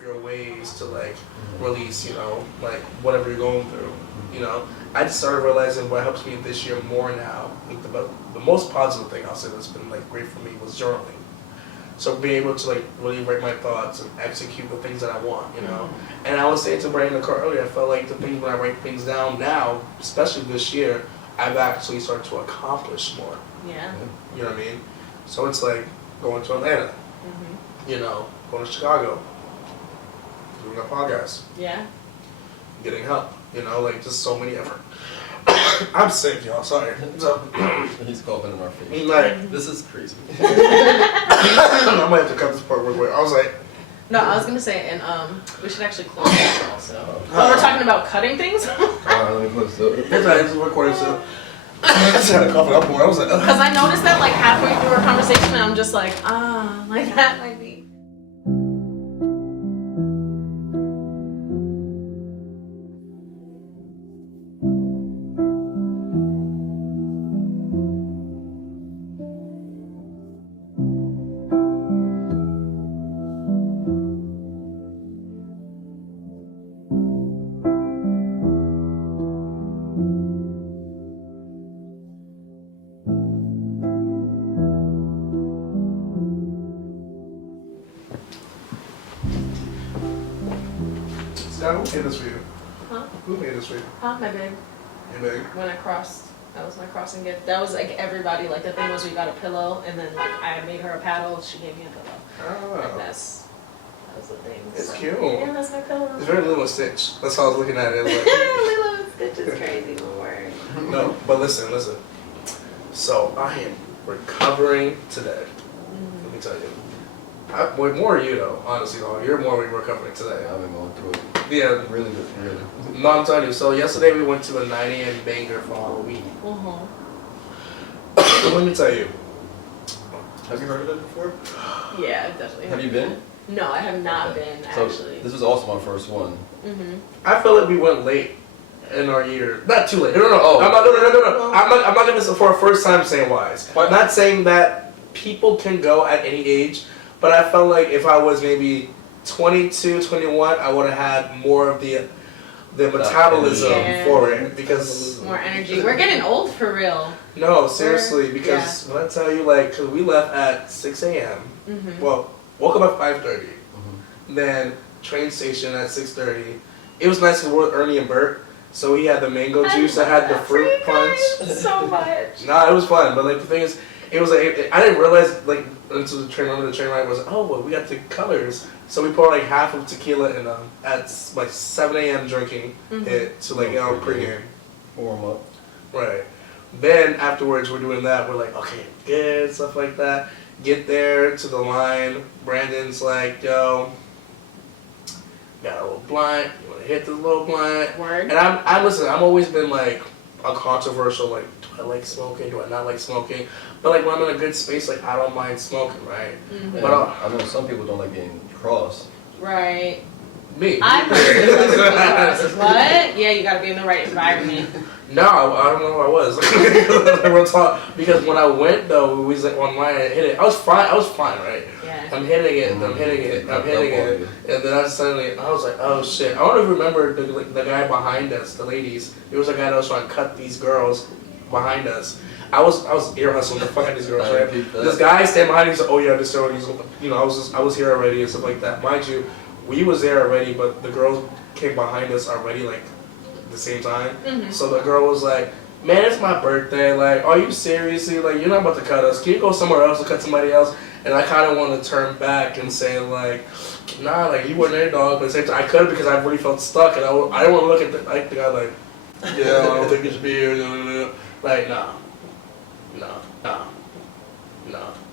for your ways to like release, you know, like whatever you're going through. You know, I just started realizing what helps me this year more now. Like the most positive thing I'll say that's been like great for me was journaling. So being able to like really write my thoughts and execute the things that I want, you know. And I was saying to Brandon in the car earlier, I felt like the things when I write things down now, especially this year, I've actually started to accomplish more. Yeah. You know what I mean? So it's like going to Atlanta, you know, going to Chicago, doing a podcast, getting help, you know, like just so many effort. I'm sick, y'all. Sorry. So, he's coughing in our face. Like, this is crazy. I might have to cut this part real quick. I was like, no, I was gonna say, and we should actually close this also. We're talking about cutting things. Alright, let me close it. it's alright, it's recording still. I just had to cough it up more. I was like, because I noticed that like halfway through our conversation, and I'm just like, like that might be. Scott, who made this for you? Huh? Who made this for you? Huh? My bag. Your bag? When I crossed, that was my crossing gift. That was like everybody. Like the thing was, we got a pillow, and then like I made her a paddle. She gave me a pillow. Oh. Like that was the thing. It's so. cute. Yeah, that's my pillow. It's very Lilo and Stitch. That's how I was looking at it. Like, Lilo and Stitch is crazy. Lord. no, but listen. So I am recovering today. Let me tell you. Way more you though, honestly though. You're more recovering today. I've been going through it. Yeah. Really good, really. No, I'm telling you. So yesterday we went to the 9 a.m. banger for Halloween. Let me tell you. Have you heard of it before? Yeah, definitely. Have you been? No, I have not been actually. So this was also my first one. I feel like we went late in our year. Not too late. No. Oh. No. I'm not gonna say for a first time saying wise. I'm not saying that people can go at any age, but I felt like if I was maybe 22, 21, I would have had more of the metabolism for it because more energy. We're getting old for real. No, seriously, because when I tell you, like, cause we left at 6 a.m. Well, woke up at 5:30. Then train station at 6:30. It was nice because we're Ernie and Bert, so we had the mango juice. I had the fruit punch. So much. Nah, it was fun, but like the thing is, it was like I didn't realize like until the train ride was oh well, we got the colors. So we poured like half of tequila in at like 7 a.m. drinking it to like pregame. Warm up. Right. Then afterwards we're doing that. We're like, okay, good, stuff like that. Get there to the line. Brandon's like, yo, got a little blunt. You want to hit this little blunt? Word. And I listen. I've always been like a controversial. Like, do I like smoking? Do I not like smoking? But like when I'm in a good space, like I don't mind smoking, right? Yeah, But I know some people don't like being crossed. Right. Me. I personally like to be crossed. What? Yeah, you gotta be in the right environment. No, I don't know who I was. Real talk. Because when I went though, we was like online and hit it. I was fine, right? Yeah. I'm hitting it. And then I was like, oh shit. I don't even remember the guy behind us, the ladies. There was a guy that was trying to cut these girls behind us. I was ear hustling the fuck out of these girls, right? This guy stand behind me and said, oh yeah, this girl, I was here already and stuff like that. Mind you, we was there already, but the girls came behind us already, like, at the same time. So the girl was like, man, it's my birthday. Like, are you seriously? Like, you're not about to cut us. Can you go somewhere else to cut somebody else? And I kind of want to turn back and say, like, nah, like, you weren't there, dog. But at the same time, I could have because I really felt stuck. And I didn't want to look at the guy like, yeah, I don't think you should be here. Like, nah.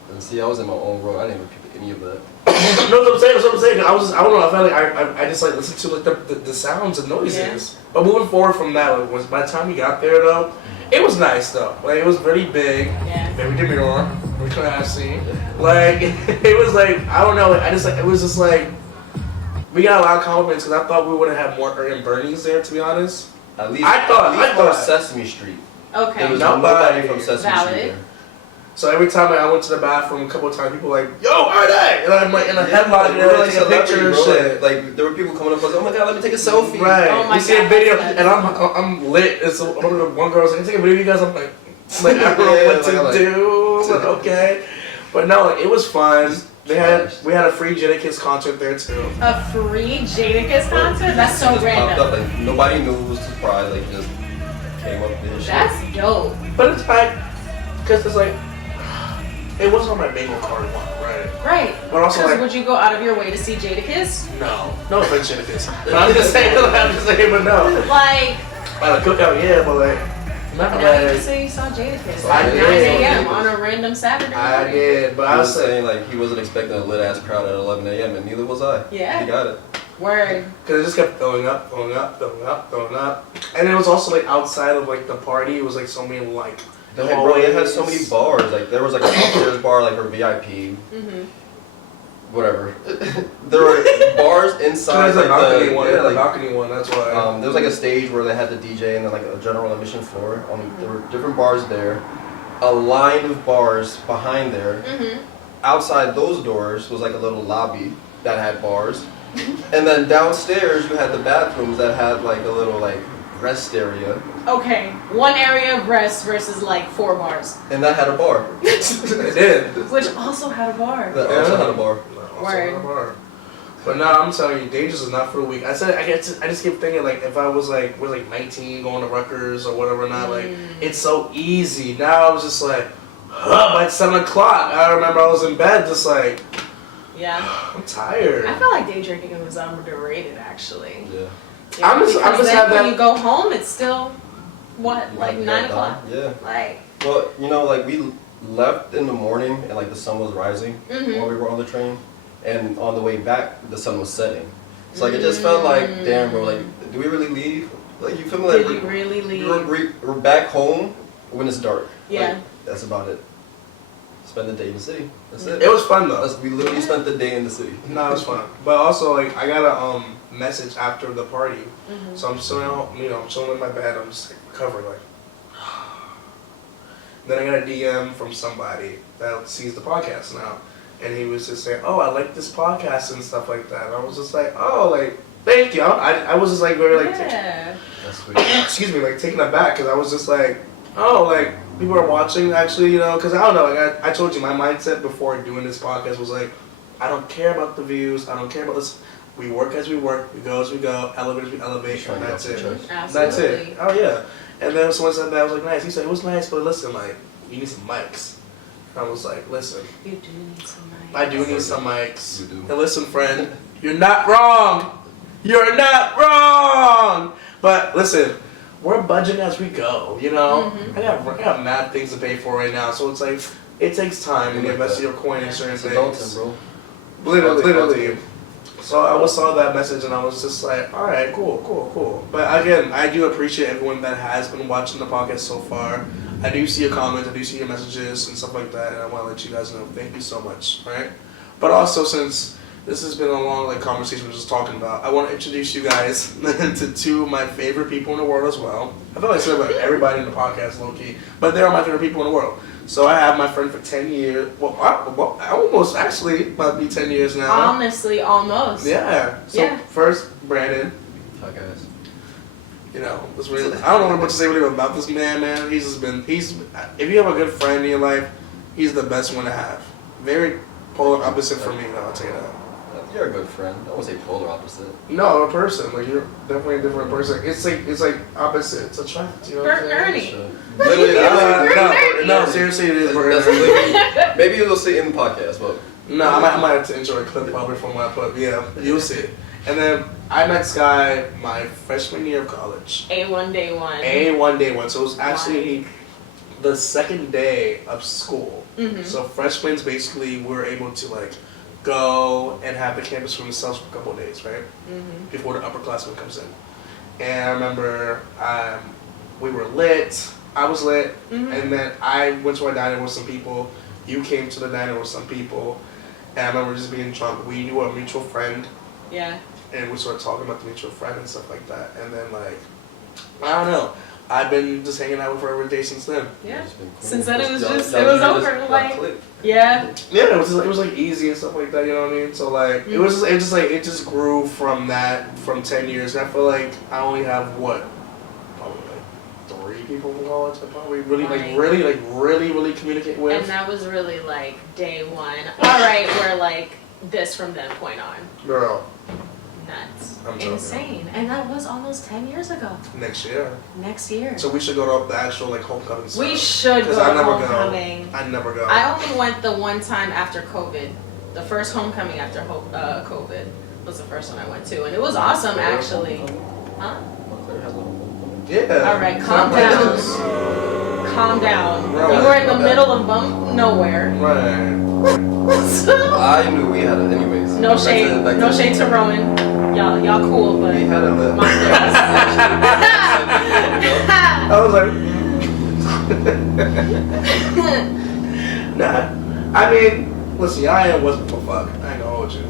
And see, I was in my own world. I didn't repeat any of that. No, that's what I'm saying. I don't know. I felt like I just like listened to like the sounds and noises. Yeah. But moving forward from that, like, was by the time we got there though, it was nice though. Like it was very big, very demure, very classy. Like it was like I don't know. Like, it was just like we got a lot of compliments because I thought we would have had more Ernie and Bernie's there. To be honest, I thought Sesame Street. Okay. There was nobody from Sesame Street there. So every time I went to the bathroom, a couple of times, people were like, "Yo, are they?" And I'm like in a headlock, like, and we were like taking a picture and celebrities, bro. shit. Like there were people coming up and like, "Oh my god, let me take a selfie." Right. Oh my you see a God, video, that's and I'm lit. And so one girl was like, "Take a video of you guys." I'm like I don't know Yeah, what to like, do. Like, okay, but no, like, it was fun. We had Smashed. a free Jadakiss concert there too. A free Jadakiss concert? That's so Just popped up, random. like nobody knew, it was surprised, like just came up there. That's dope. But it's like, because it's like, it wasn't on my bingo card one, right? Right. But also Because like, would you go out of your way to see Jadakiss? no offense Jadakiss. But I'm just saying, but no. Like, At a cookout, yeah, but like, not now you like, can say you saw Jadakiss I at 9 did. a.m. on a random Saturday I morning. did, but I I was was saying, saying like he wasn't expecting a lit ass crowd at 11 a.m. and neither was I. Yeah. He got it. Word. because it just kept going up, going up, going up, going up. And it was also like outside of like the party, it was like so many like, They had so many bars. Like there was like an upstairs bar, like for VIP, Mm-hmm. whatever. There were bars inside There's a like balcony the one, yeah, the like balcony one, that's why. there was like a stage where they had the DJ and then like a general admission floor. There were different bars there. A line of bars behind there. Mm-hmm. Outside those doors was like a little lobby that had bars. And then downstairs you had the bathrooms that had like a little like rest area. Okay, one area of rest versus like 4 bars, And that had a bar. It did. which also had a bar. That also had a bar. Word. But no, I'm telling you, Dangerous is not for the weak. I just keep thinking like if I was like 19 going to Rutgers or whatever, not like it's so easy. Now I was just like, by 7 o'clock. I remember I was in bed just like, Yeah. I'm tired. I feel like day drinking is underrated, actually. Yeah. Yeah, I'm just because then have when that. you go home, it's still, what, like 9 o'clock? Yeah. Like, Well, you know, like we left in the morning and like the sun was rising Mhm. while we were on the train, and on the way back the sun was setting. So like it just felt like, damn, bro, like do we really leave? Like you feel me? Like did you really leave? we're back home when it's dark. Yeah. Like, that's about it. Spend the day in the city. That's it. It was fun though. We literally spent the day in the city. No, it was fun. But also like I got a message after the party, so I'm chilling out, I'm chilling in my bed. I'm just like recovering, like. Then I got a DM from somebody that sees the podcast now, and he was just saying, "Oh, I like this podcast and stuff like that." And I was just like, "Oh, like thank you." I was just like very like, Yeah. That's sweet. excuse me, like taken aback because I was just like, "Oh, like people are watching actually," because I don't know. Like I told you, my mindset before doing this podcast was like, I don't care about the views. I don't care about this. We work as we work. We go as we go. Elevate as we elevate. Trying And to that's get it. off the church. That's Absolutely. it. Oh yeah. And then someone said that I was like, nice. He said it was nice, but listen, like you need some mics. And I was like, listen, You do need some nights. I do need some mics. You do. And listen, friend, you're not wrong. You're not wrong. But listen, we're budgeting as we go. I got mad things to pay for right now, so it's like it takes time when you invest your coin in certain It's adulting, things. bro. Literally. So I saw that message and I was just like, all right, cool. But again, I do appreciate everyone that has been watching the podcast so far. I do see your comments, I do see your messages and stuff like that, and I want to let you guys know, thank you so much, right? But also, since this has been a long conversation we're just talking about, I want to introduce you guys to 2 of my favorite people in the world as well. I feel like I said about everybody in the podcast, low-key, but they're my favorite people in the world. So I have my friend for 10 years. Well, I almost actually about to be 10 years now. Honestly, almost. Yeah. So Yeah. first, Brandon. Hi guys. It's really, I don't know what to say really about this man. He's if you have a good friend in your life, he's the best one to have. Very polar opposite for me, I'll tell you that. You're a good friend. I won't say polar opposite. No, a person. Like you're definitely a different person. It's like opposite. It's attractive. You know what I'm Bert saying? Ernie. Literally, No, seriously, it is Bert That's Ernie. literally, maybe you'll see in the podcast, but No, I might have to intro a clip probably from what I put. Yeah, you'll see it. And then I met Skye my freshman year of college. A1 day one. A1 day one. So it was actually the second day of school. Mhm. So freshmen basically were able to like go and have the campus for themselves for a couple of days, right? Mhm. Before the upperclassmen comes in. And I remember we were lit. I was lit. Mhm. And then I went to a diner with some people. You came to the diner with some people. And I remember just being drunk. We knew a mutual friend. Yeah. And we started talking about the mutual friend and stuff like that. And then like, I don't know. I've been just hanging out with her every day since then. Yeah. It's been cool. Since then it was Y'all- just, y'all it was literally over. just Like, clicked. yeah. Yeah, it was like easy and stuff like that. You know what I mean? So like it was just like it just grew from that from 10 years. And I feel like I only have what probably like 3 people from college. I probably really communicate with. And that was really like day one. All right, we're like this from that point on. Girl, Nuts. I'm joking. Insane. And that was almost 10 years ago. next year. Next year. So we should go to the actual like homecoming stuff. We should go 'Cause to I never homecoming. go. I never go. I only went the one time after COVID. The first homecoming after COVID was the first one I went to. And it was awesome, actually. Huh? Montclair has a homecoming. Yeah. All right, It's calm not like down. this. Calm down. Right, You were in the okay. middle of nowhere. Right. So, I knew we had it anyways. no Back to- shade. back No to- shade to Rowan. Y'all cool, but We had it lit. I was like, nah. I mean, listen, y'all ain't wasn't for fuck. I ain't gonna hold you.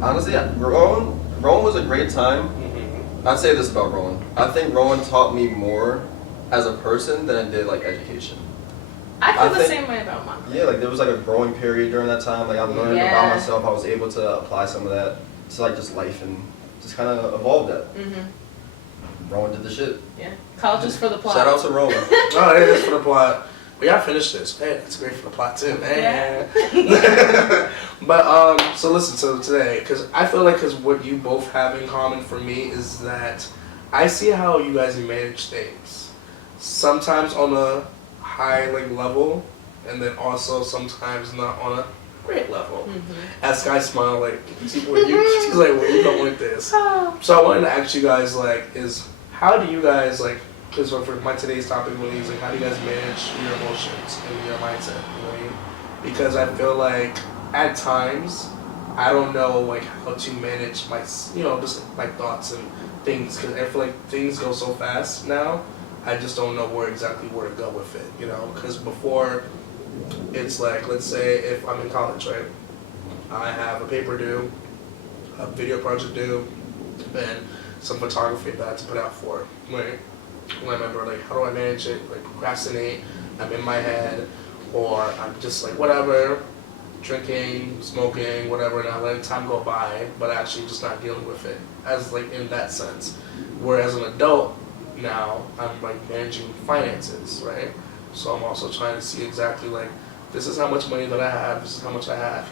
Honestly, Rowan was a great time. I'd say this about Rowan. I think Rowan taught me more as a person than it did like education. I feel I the think- same way about mom. Yeah, like there was like a growing period during that time. Like I learned Yeah. about myself. I was able to apply some of that to like just life and just kind of evolve that. Rowan did the shit. Yeah. College is for the plot. Shout out to Rowan. Oh, it is for the plot. We gotta finish this. Hey, that's great for the plot too. Hey. But so listen. So today, because I feel like, because what you both have in common for me is that I see how you guys manage things. Sometimes on a high like level, and then also sometimes not on a great level. As Skye smile like, she's like, where you going with this? So I wanted to ask you guys like, how do you guys like? Because for my today's topic really is like, how do you guys manage your emotions and your mindset? You know what I mean? Because I feel like at times I don't know like how to manage my, just my thoughts and things, because I feel like things go so fast now. I just don't know where to go with it, because before it's like, let's say if I'm in college, right? I have a paper due, a video project due, and some photography that I have to put out for, right? And I remember like, how do I manage it? Like procrastinate, I'm in my head, or I'm just like whatever, drinking, smoking, whatever, and I let time go by, but actually just not dealing with it as like in that sense. Whereas an adult now, I'm like managing finances, right? So I'm also trying to see exactly like, this is how much money that I have, this is how much I have.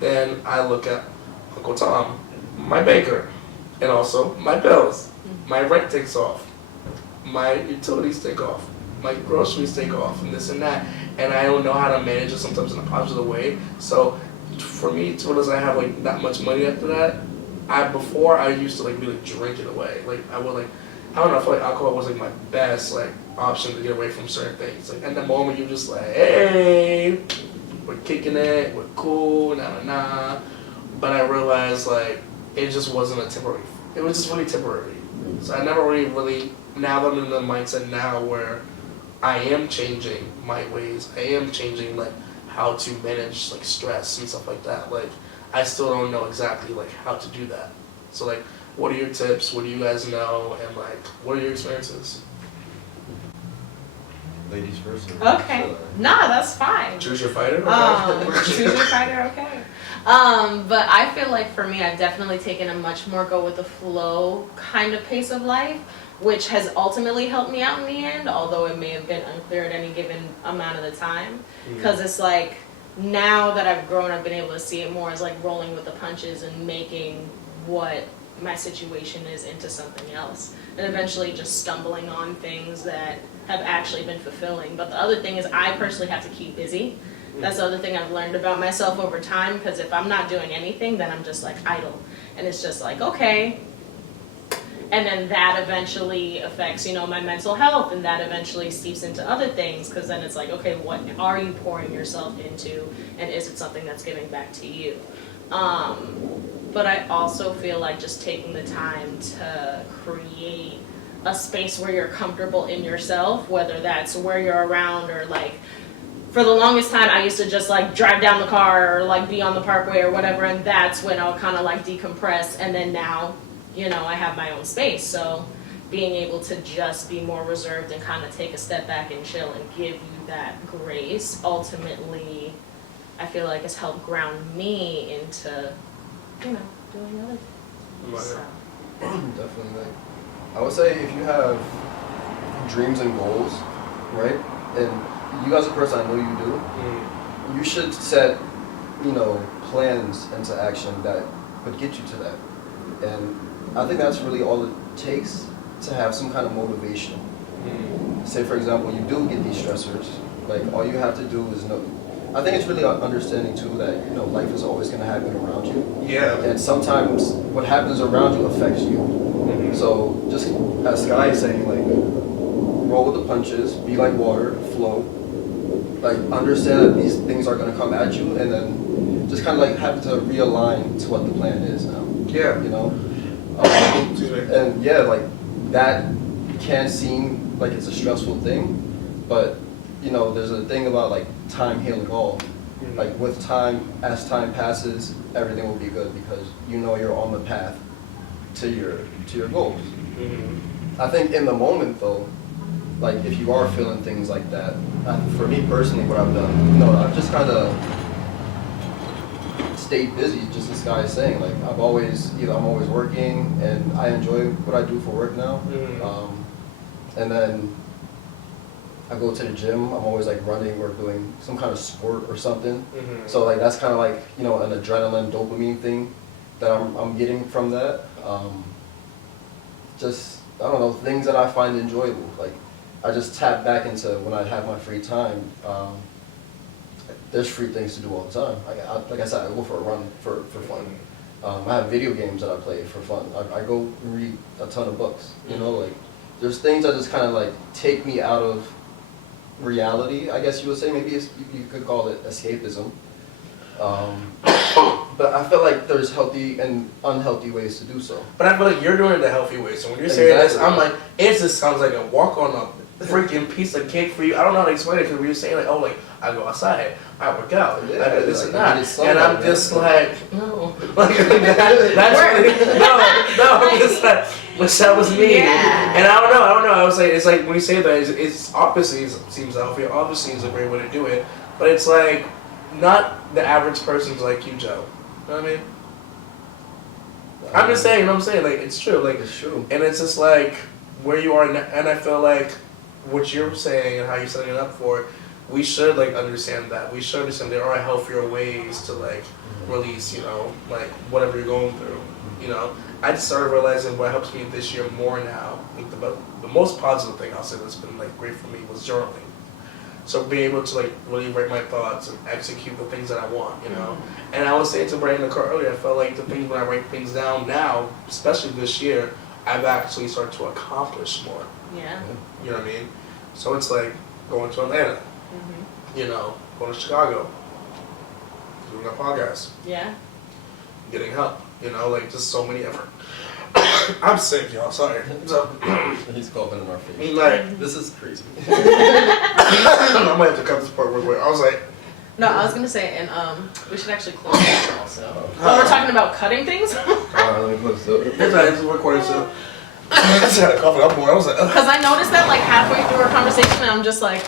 Then I look at Uncle Tom, my baker, and also my bills. My rent takes off, my utilities take off, my groceries take off, and this and that. And I don't know how to manage it sometimes in a positive way. So for me, to realize I have like that much money after that, before I used to like really drink it away. Like I would like, I don't know, I feel like alcohol was like my best like option to get away from certain things. Like at the moment you're just like, hey, we're kicking it, we're cool, nah. But I realized like it just wasn't a temporary. It was just really temporary. So I never really now that I'm in the mindset now where I am changing my ways. I am changing like how to manage like stress and stuff like that. Like I still don't know exactly like how to do that. So like, what are your tips? What do you guys know? And like, what are your experiences? Ladies first. Okay. Nah, that's fine. Choose your fighter. Okay. Choose your fighter, okay. But I feel like for me, I've definitely taken a much more go with the flow kind of pace of life, which has ultimately helped me out in the end, although it may have been unclear at any given amount of the time. Because it's like, now that I've grown, I've been able to see it more as like rolling with the punches and making what my situation is into something else. And eventually just stumbling on things that have actually been fulfilling. But the other thing is I personally have to keep busy. That's the other thing I've learned about myself over time, because if I'm not doing anything, then I'm just like idle. And it's just like, okay. And then that eventually affects, my mental health, and that eventually seeps into other things, because then it's like, okay, what are you pouring yourself into, and is it something that's giving back to you? But I also feel like just taking the time to create a space where you're comfortable in yourself, whether that's where you're around or like, for the longest time, I used to just like drive down the car or like be on the parkway or whatever, and that's when I'll kind of like decompress. And then now, I have my own space. So being able to just be more reserved and kind of take a step back and chill and give you that grace, ultimately, I feel like has helped ground me into, doing other things. So. Definitely. Like, I would say if you have dreams and goals, right, and you as a person, I know you do, you should set, plans into action that would get you to that. And I think that's really all it takes to have some kind of motivation. Say, for example, you do get these stressors, like all you have to do is know. I think it's really understanding too that life is always going to happen around you. Yeah. And sometimes what happens around you affects you. So just as Skye is saying, like roll with the punches, be like water, flow. Like understand that these things are going to come at you, and then just kind of like have to realign to what the plan is now. Yeah. And yeah, like that can seem like it's a stressful thing, but there's a thing about like time healing all. Like with time, as time passes, everything will be good because you're on the path to your goals. I think in the moment though, like if you are feeling things like that, for me personally, what I've done, I've just kind of stayed busy, just as Skye is saying. Like I'm always working, and I enjoy what I do for work now. And then I go to the gym. I'm always like running or doing some kind of sport or something. So like that's kind of like an adrenaline, dopamine thing that I'm getting from that. Just I don't know, things that I find enjoyable. Like I just tap back into when I have my free time. There's free things to do all the time. Like I said, I go for a run for fun. I have video games that I play for fun. I go read a ton of books. Like there's things that just kind of like take me out of reality, I guess you would say. Maybe you could call it escapism. But I feel like there's healthy and unhealthy ways to do so. But I feel like you're doing it the healthy way. So when you're saying this, I'm like, it just sounds like a walk on a freaking piece of cake for you. I don't know how to explain it because when you're saying like, oh, like I go outside, I work out, I do this and that, and I'm just like, no, like that's really, no, I'm just like, but that was me, and I don't know. I was like, it's like when you say that, it's obviously seems healthy, obviously it's a great way to do it, but it's like not the average person's like you, Joe. You know what I mean? I'm just saying, you know what I'm saying? Like, it's true. Like, it's true. And it's just like where you are, and I feel like what you're saying and how you're setting it up for it, we should like understand that. We should understand there are healthier ways to like release, like whatever you're going through. I just started realizing what helps me this year more now. Like the most positive thing I'll say that's been like great for me was journaling. So being able to like really write my thoughts and execute the things that I want, And I was saying to Brandon in the car earlier, I felt like the things when I write things down now, especially this year, I've actually started to accomplish more. Yeah. You know what I mean? So it's like going to Atlanta, going to Chicago, doing a podcast. Yeah. Getting help, like just so many effort. I'm sick, y'all. Sorry. So, he's coughing in our face. Like, this is crazy. I might have to cut this part real quick. I was like, no, I was gonna say, and we should actually close that also. When we're talking about cutting things. Let me close it. it's recording so. I just had a cough up more. I was like, because I noticed that like halfway through our conversation, and I'm just like,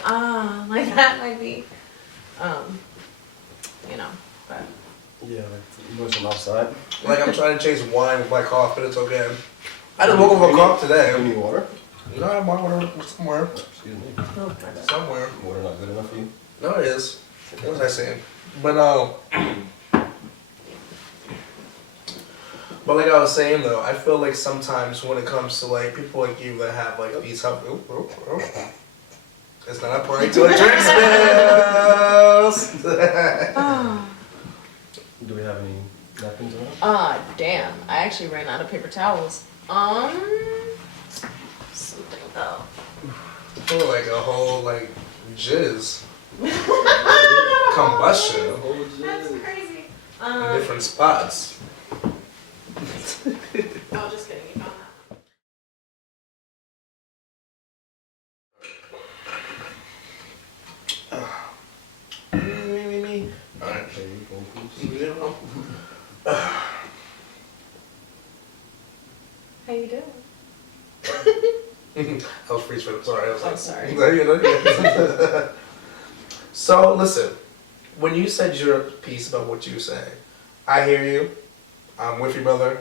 like that might be, but. Yeah, like going from outside. Like I'm trying to chase wine with my cough, but it's okay. I just woke up with a cough today. You need water? No, I have my water somewhere. Excuse me. Somewhere. Water not good enough for you? No, it is. What was I saying? But like I was saying though, I feel like sometimes when it comes to like people like you that have like these health, it's not pouring to a drink spills. Do we have any napkins around? Damn. I actually ran out of paper towels. Something though. Oh, like a whole like jizz. Combustion. That's crazy. In different spots. Oh, just kidding. You found that. Me. Alright. How you doing? I was freeze for sorry. I was like, sorry. So listen, when you said your piece about what you say, I hear you. I'm with you, brother.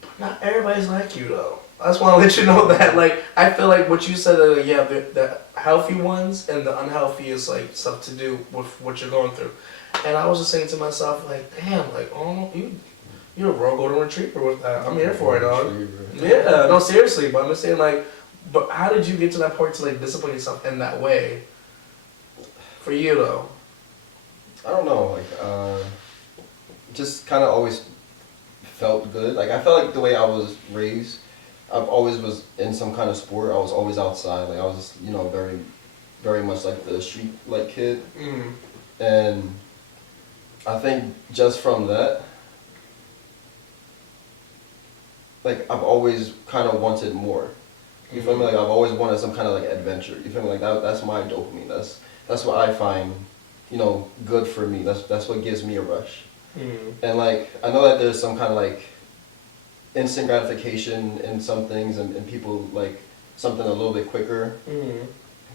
But not everybody's like you, though. I just want to let you know that, like, I feel like what you said, yeah, the healthy ones and the unhealthy is like stuff to do with what you're going through. And I was just saying to myself, like, damn, like, oh, you're a real golden retriever with that. I'm here for it, dog. Yeah, no, seriously, but I'm just saying, like, but how did you get to that point to like discipline yourself in that way? For you, though. I don't know, like, just kind of always felt good. Like, I felt like the way I was raised, I've always was in some kind of sport. I was always outside. Like, I was, you know, very, very much like the street like kid. Mm. And I think just from that, like, I've always kind of wanted more. You feel me? Like, I've always wanted some kind of like adventure. You feel me? Like, that's my dopamine. That's what I find, you know, good for me. That's what gives me a rush. And like, I know that there's some kind of like instant gratification in some things, and people like something a little bit quicker.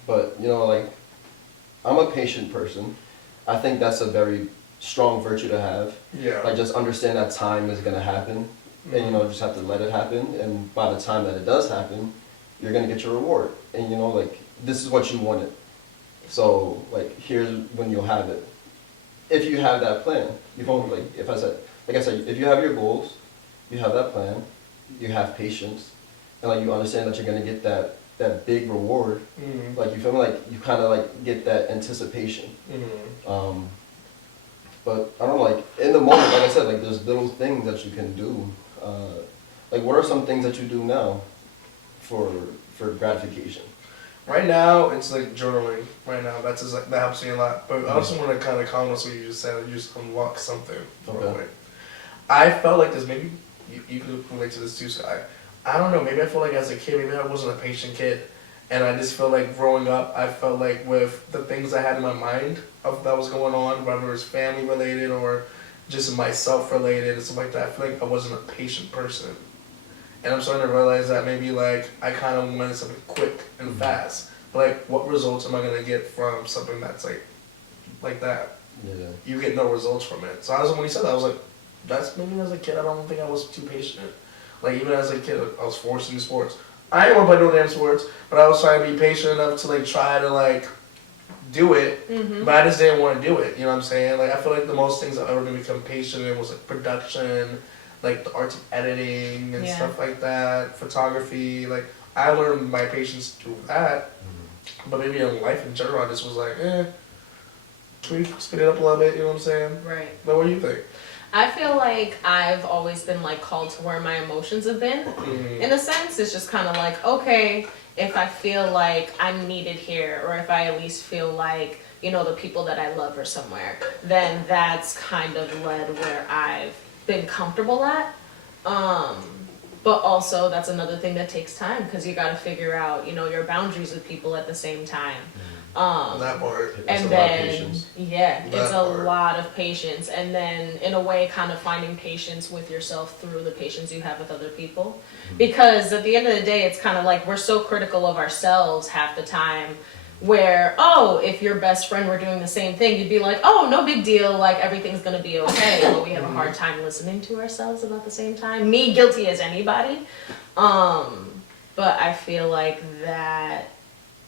But you know, like, I'm a patient person. I think that's a very strong virtue to have. Yeah. Like, just understand that time is gonna happen, and you know, just have to let it happen. And by the time that it does happen, you're gonna get your reward. And you know, like, this is what you wanted. So like, here's when you'll have it. If you have that plan, you've only like I said, if you have your goals, you have that plan, you have patience, and like you understand that you're gonna get that big reward. Like, you feel me? Like, you kind of like get that anticipation. But I don't know, like, in the moment, like I said, like, there's little things that you can do. Like, what are some things that you do now for gratification? Right now, it's like journaling. Right now, that's just, like, that helps me a lot. But I also want to kind of comment on what you just said. You just unlock something real quick. I felt like this. Maybe you could relate to this too, Skye. I don't know. Maybe I feel like as a kid, maybe I wasn't a patient kid, and I just feel like growing up, I felt like with the things I had in my mind of that was going on, whether it was family related or just myself related and stuff like that. I feel like I wasn't a patient person. And I'm starting to realize that maybe like I kind of wanted something quick and fast. But like, what results am I gonna get from something that's like that? Yeah. You get no results from it. So when you said that, I was like, that's maybe as a kid I don't think I was too patient. Like, even as a kid, I was forced to do sports. I didn't want to play no damn sports, but I was trying to be patient enough to like try to like do it. But I just didn't want to do it. You know what I'm saying? Like, I feel like the most things I've ever been become patient in was like production, like the arts of editing and stuff like that, photography. Like, I learned my patience through that. But maybe in life in general, I just was like, can we speed it up a little bit? You know what I'm saying? Right. But what do you think? I feel like I've always been like called to where my emotions have been. In a sense, it's just kind of like, okay, if I feel like I'm needed here, or if I at least feel like, you know, the people that I love are somewhere, then that's kind of led where I've been comfortable at. But also that's another thing that takes time, because you got to figure out, you know, your boundaries with people at the same time. That part. And then, it's a lot of patience. And then, in a way, kind of finding patience with yourself through the patience you have with other people. Because at the end of the day, it's kind of like we're so critical of ourselves half the time, where, oh, if your best friend were doing the same thing, you'd be like, oh, no big deal, like, everything's gonna be okay. But we have a hard time listening to ourselves about the same time. Me, guilty as anybody. But I feel like that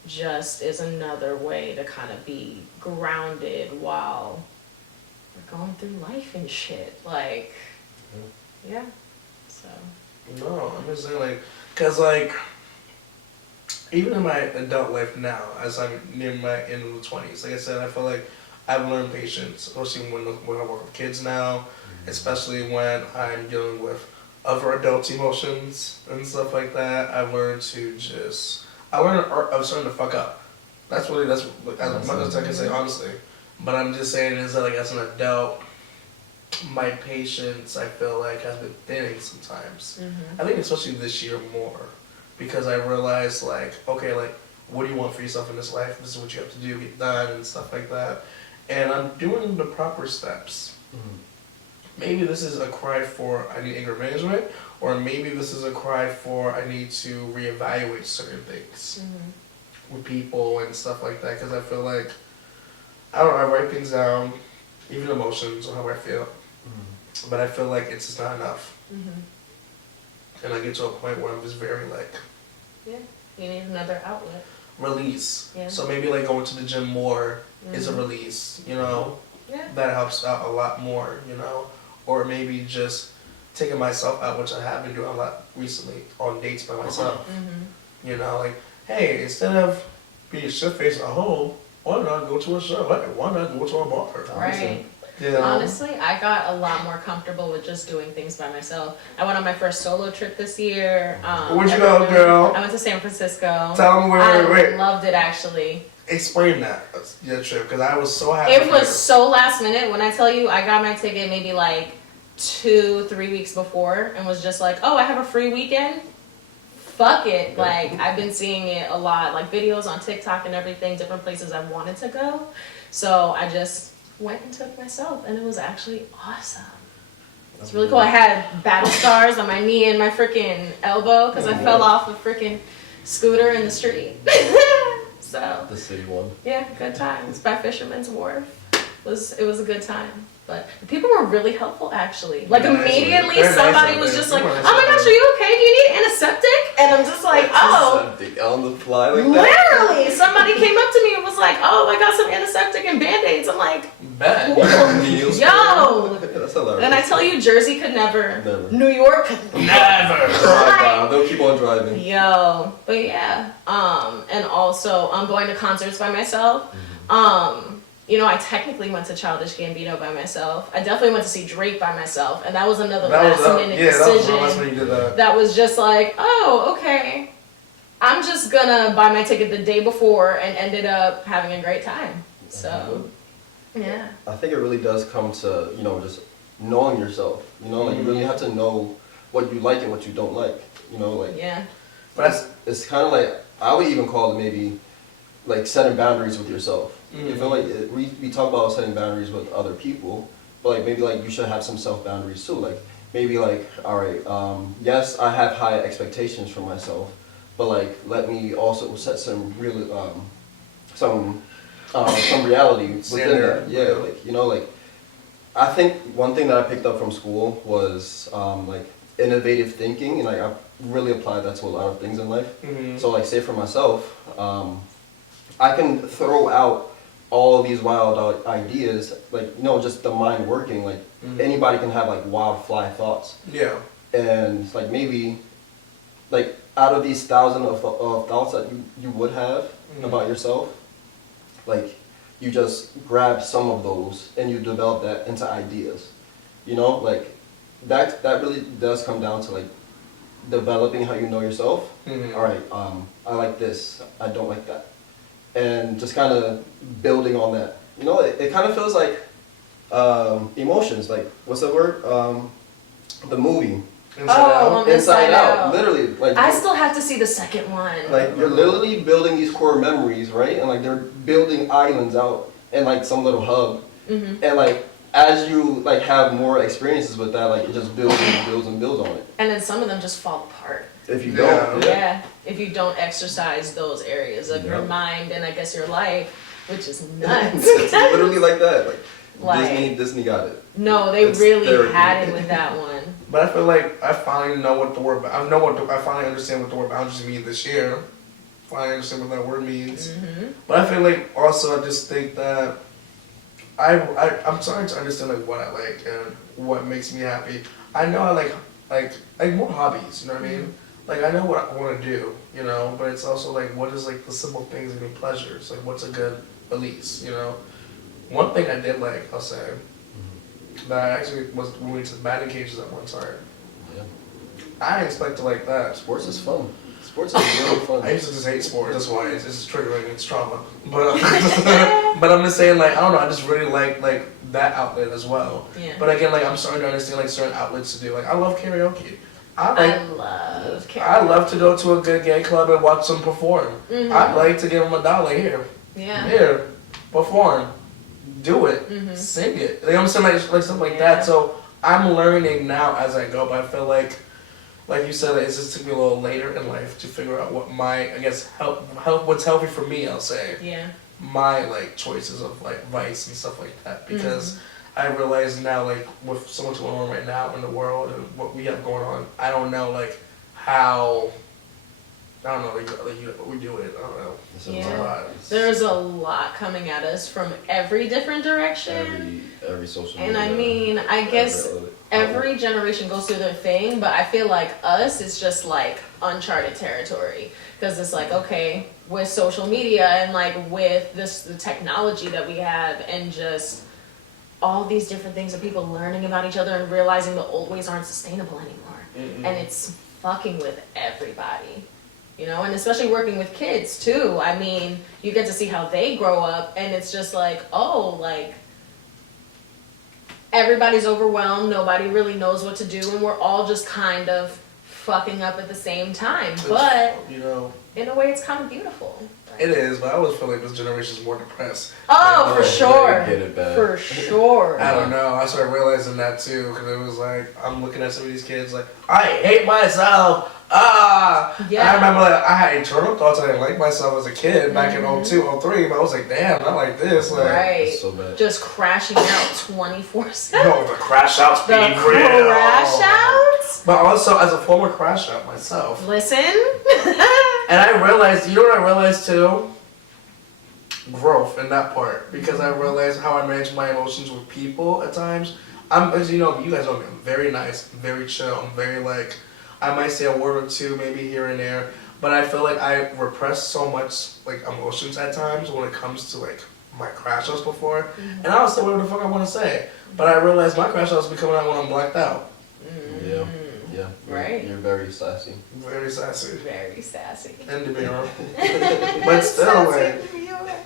just is another way to kind of be grounded while we're going through life and shit. Like, yeah. So. No, I'm just saying, like, because, like, even in my adult life now, as I'm near my end of the 20s, like I said, I feel like I've learned patience, especially when I work with kids now, especially when I'm dealing with other adults' emotions and stuff like that. I've learned to I learned an art of starting to fuck up. That's as much as I can say, honestly. But I'm just saying is that, like, as an adult, my patience, I feel like, has been thinning sometimes. I think especially this year more. Because I realized, like, okay, like, what do you want for yourself in this life? This is what you have to do, get done, and stuff like that. And I'm doing the proper steps. maybe this is a cry for I need anger management, or maybe this is a cry for I need to reevaluate certain things with people and stuff like that. Because I feel like I write things down, even emotions or how I feel, but I feel like it's just not enough. And I get to a point where I'm just very like, yeah, you need another outlet. Release. Yeah. So maybe like going to the gym more is a release, you know? Yeah. That helps out a lot more, you know? Or maybe just taking myself out, which I have been doing a lot recently, on dates by myself. You know, like, hey, instead of being shit-faced at home, why not go to a show? Why not go to a bar? Right. You know? Honestly, I got a lot more comfortable with just doing things by myself. I went on my first solo trip this year. Where'd you go, girl? I went to San Francisco. Tell them I loved it, actually. Explain that, your trip, because I was so happy. It was so last minute. When I tell you, I got my ticket maybe like 2-3 weeks before and was just like, oh, I have a free weekend. Fuck it. Like, I've been seeing it a lot, like videos on TikTok and everything, different places I wanted to go. So I just went and took myself, and it was actually awesome. It's really cool. I had battle scars on my knee and my freaking elbow because I fell off a freaking scooter in the street. So the city one. Yeah, good times by Fisherman's Wharf. It was a good time. But the people were really helpful, actually. Like, immediately somebody was just like, oh my gosh, are you okay? Do you need antiseptic? And I'm just like, oh. Antiseptic on the fly like that? Literally, somebody came up to me and was like, oh, I got some antiseptic and Band-Aids. I'm like, yo. That's hilarious. And I tell you, Jersey could never. New York could never. They'll keep on driving. Yo. But yeah. And also, I'm going to concerts by myself. You know, I technically went to Childish Gambino by myself. I definitely went to see Drake by myself, and that was another last minute decision. That was just like, oh, okay. I'm just gonna buy my ticket the day before, and ended up having a great time. So, yeah. I think it really does come to, you know, just knowing yourself. You know, like you really have to know what you like and what you don't like. You know, like But it's kind of like, I would even call it maybe like setting boundaries with yourself. You feel like we talk about setting boundaries with other people, but like maybe like you should have some self boundaries too. Like maybe like, all right, yes, I have high expectations for myself, but like let me also set some real some reality within that. Yeah, like, you know, like I think one thing that I picked up from school was like innovative thinking, and like I really applied that to a lot of things in life. So like, say for myself, I can throw out all these wild ideas, like, you know, just the mind working, like anybody can have like wild fly thoughts. Yeah. And like maybe like out of these thousands of thoughts that you would have about yourself, like you just grab some of those and you develop that into ideas. You know, like that really does come down to like developing how you know yourself. All right, I like this, I don't like that. And just kind of building on that. You know, it kind of feels like emotions. Like, what's the word? The movie. Inside Out. Literally. Like, I still have to see the second one. Like, you're literally building these core memories, right? And like, they're building islands out in like some little hub. And like, as you like have more experiences with that, like it just builds and builds and builds on it. And then some of them just fall apart. If you don't. Yeah. If you don't exercise those areas of your mind and I guess your life, which is nuts. It's literally like that. Like Disney got it. No, they really had it with that one. But I feel like I finally know what the word. I finally understand what the word boundaries mean this year. Finally understand what that word means. But I feel like also I just think that I'm starting to understand like what I like and what makes me happy. I know I like more hobbies. You know what I mean? Like I know what I want to do. You know, but it's also like what is like the simple things that give me pleasures. Like what's a good release. You know, one thing I did like, I'll say, that I actually was when we went to the batting cages at one time. Yeah. I didn't expect to like that. Sports is fun. Sports is really fun. I used to just hate sports. That's why it's just triggering. It's trauma. But but I'm just saying, like I don't know. I just really like that outlet as well. Yeah. But again, like I'm starting to understand like certain outlets to do. Like I love karaoke. I love karaoke. I love to go to a good gay club and watch them perform. I'd like to give them $1 here. Yeah. Here, perform, do it, sing it. Like I'm saying, like something like that. So I'm learning now as I go, but I feel like you said, it just took me a little later in life to figure out what my, I guess, what's healthy for me, I'll say. Yeah. My, like, choices of, like, vice and stuff like that. Because I realize now, like, with so much going on right now in the world and what we have going on, I don't know, like, how... I don't know, what we do it. I don't know. Yeah. There's a lot coming at us from every different direction. Every social media. And I mean, I guess every generation goes through their thing, but I feel like us is just like uncharted territory. Because it's like, okay, with social media and like with the technology that we have and just all these different things of people learning about each other and realizing the old ways aren't sustainable anymore. And it's fucking with everybody. You know, and especially working with kids too. I mean, you get to see how they grow up and it's just like, oh, like everybody's overwhelmed, nobody really knows what to do, and we're all just kind of fucking up at the same time. But you know, in a way it's kind of beautiful. It is, but I always feel like this generation is more depressed. Oh, for sure. Get it back. For sure. I don't know. I started realizing that too, because it was like, I'm looking at some of these kids like, I hate myself. Yeah. I remember like, I had internal thoughts. I didn't like myself as a kid back in 02, 03, but I was like, damn, not like this. Like, right. So bad. Just crashing out 24/7. You know, the crash outs being real. Crash outs? But also, as a former crash out myself. Listen. And I realized, you know what I realized too? Growth in that part. Because I realized how I manage my emotions with people at times. As you know, you guys know me, I'm very nice, very chill, I'm very like, I might say a word or two maybe here and there, but I feel like I repress so much like emotions at times when it comes to like my crash outs before. And I'll say whatever the fuck I want to say. But I realize my crash outs be coming out when I'm blacked out. Yeah. Yeah. Right. You're very sassy. Very sassy. Very sassy. And demure. But still, like,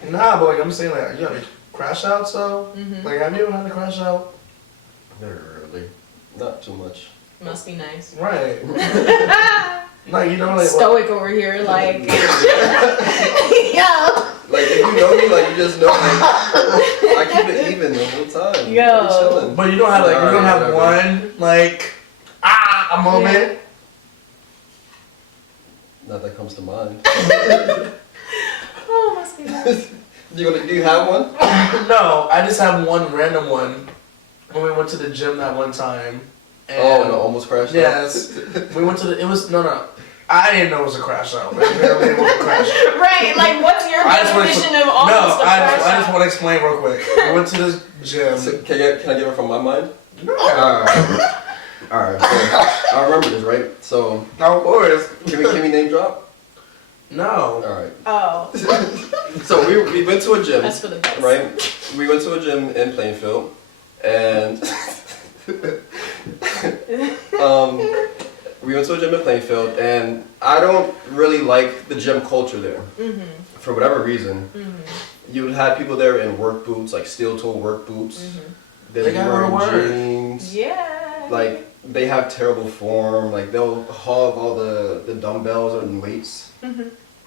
nah, but like I'm saying, like, you have a crash out, so? Like, have you ever had a crash out? Very rarely. Not too much. Must be nice. Right. Like, you know, like... Stoic over here, like... Yo! Like, if you know me, like, you just know, like, I keep it even the whole time. Yo. But you don't have, like, you don't have one, like, a moment? Yeah. Not that comes to mind. Oh, must be nice. Do you have one? No, I just have one random one. When we went to the gym that one time. And almost crashed out? Yes. We went to no. I didn't know it was a crash out. Like, literally, it was a crash out. Right, like what's your definition of almost a crash out? I just want to explain real quick. We went to this gym. So, can I get it from my mind? No. Alright, so I remember this, right? So, No, of course. Can we name drop? No. Alright. Oh. So we went to a gym. That's for the best. Right? We went to a gym in Plainfield, and we went to a gym in Plainfield, and I don't really like the gym culture there. For whatever reason. You would have people there in work boots, like steel-toe work boots. They'd be wearing jeans. Yeah. Like, they have terrible form. Like, they'll hog all the dumbbells and weights.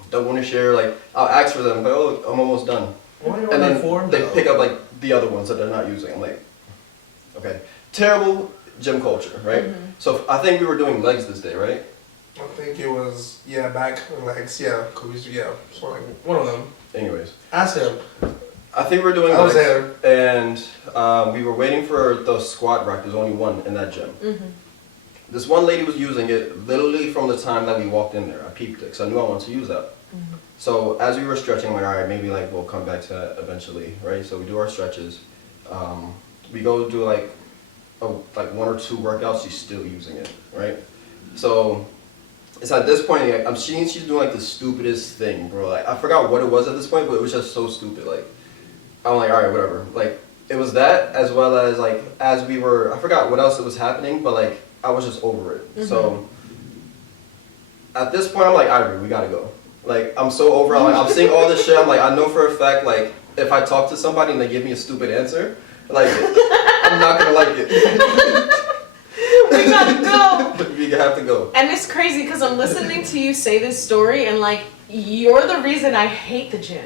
Don't want to share. Like, I'll ask for them, but oh, I'm almost done. And then they pick up, like, the other ones that they're not using. I'm like, okay. Terrible gym culture, right? So I think we were doing legs this day, right? I think it was, back legs, so like one of them. Anyways. Ask him. I think we were doing legs. I was there. And we were waiting for the squat rack. There's only one in that gym. This one lady was using it literally from the time that we walked in there. I peeped it because I knew I wanted to use that. So as we were stretching, I'm like, all right, maybe like we'll come back to that eventually, right? So we do our stretches. We go do like one or two workouts. She's still using it, right? So it's at this point, like, I'm seeing she's doing like the stupidest thing, bro. Like, I forgot what it was at this point, but it was just so stupid. Like, I'm like, all right, whatever. Like, it was that, as well as like, as we were, I forgot what else it was happening, but like, I was just over it. So at this point, I'm like, Ivory, we gotta go. Like, I'm so over it. I'm seeing all this shit. I'm like, I know for a fact, like, if I talk to somebody and they give me a stupid answer, like, I'm not gonna like it. We gotta go. We have to go. And it's crazy because I'm listening to you say this story and like, you're the reason I hate the gym.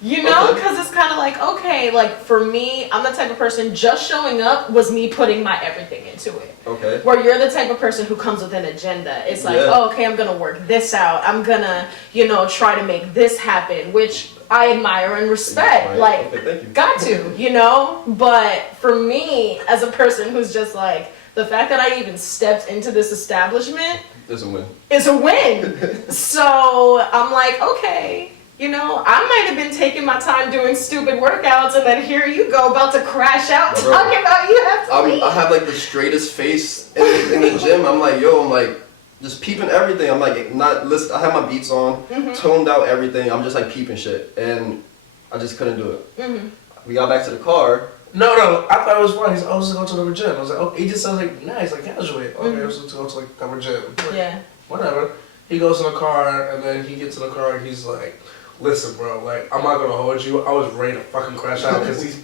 You know, Okay. because it's kind of like, okay, like for me, I'm the type of person, just showing up was me putting my everything into it. Okay. Where you're the type of person who comes with an agenda. It's like, Yeah. oh, okay, I'm going to work this out. I'm going to, you know, try to make this happen, which I admire and respect. Right. Like, Okay, thank you. got to, you know? But for me, as a person who's just like, the fact that I even stepped into this establishment It's a win. is a win. So I'm like, okay. You know, I might have been taking my time doing stupid workouts, and then here you go, about to crash out, Bro, talking about you have to leave. I have like the straightest face in the gym. I'm like, yo, I'm like, just peeping everything. I'm like, not listen. I have my beats on, toned out everything. I'm just like peeping shit, and I just couldn't do it. We got back to the car. No, I thought it was fun. He's always going to go to the gym. I was like, oh, he just sounds like nice, like casually. Okay, I was going to go to like cover gym. Like, Yeah. Whatever. He goes in the car, and then he gets in the car, and he's like, listen, bro, like, I'm not gonna hold you. I was ready to fucking crash out because he's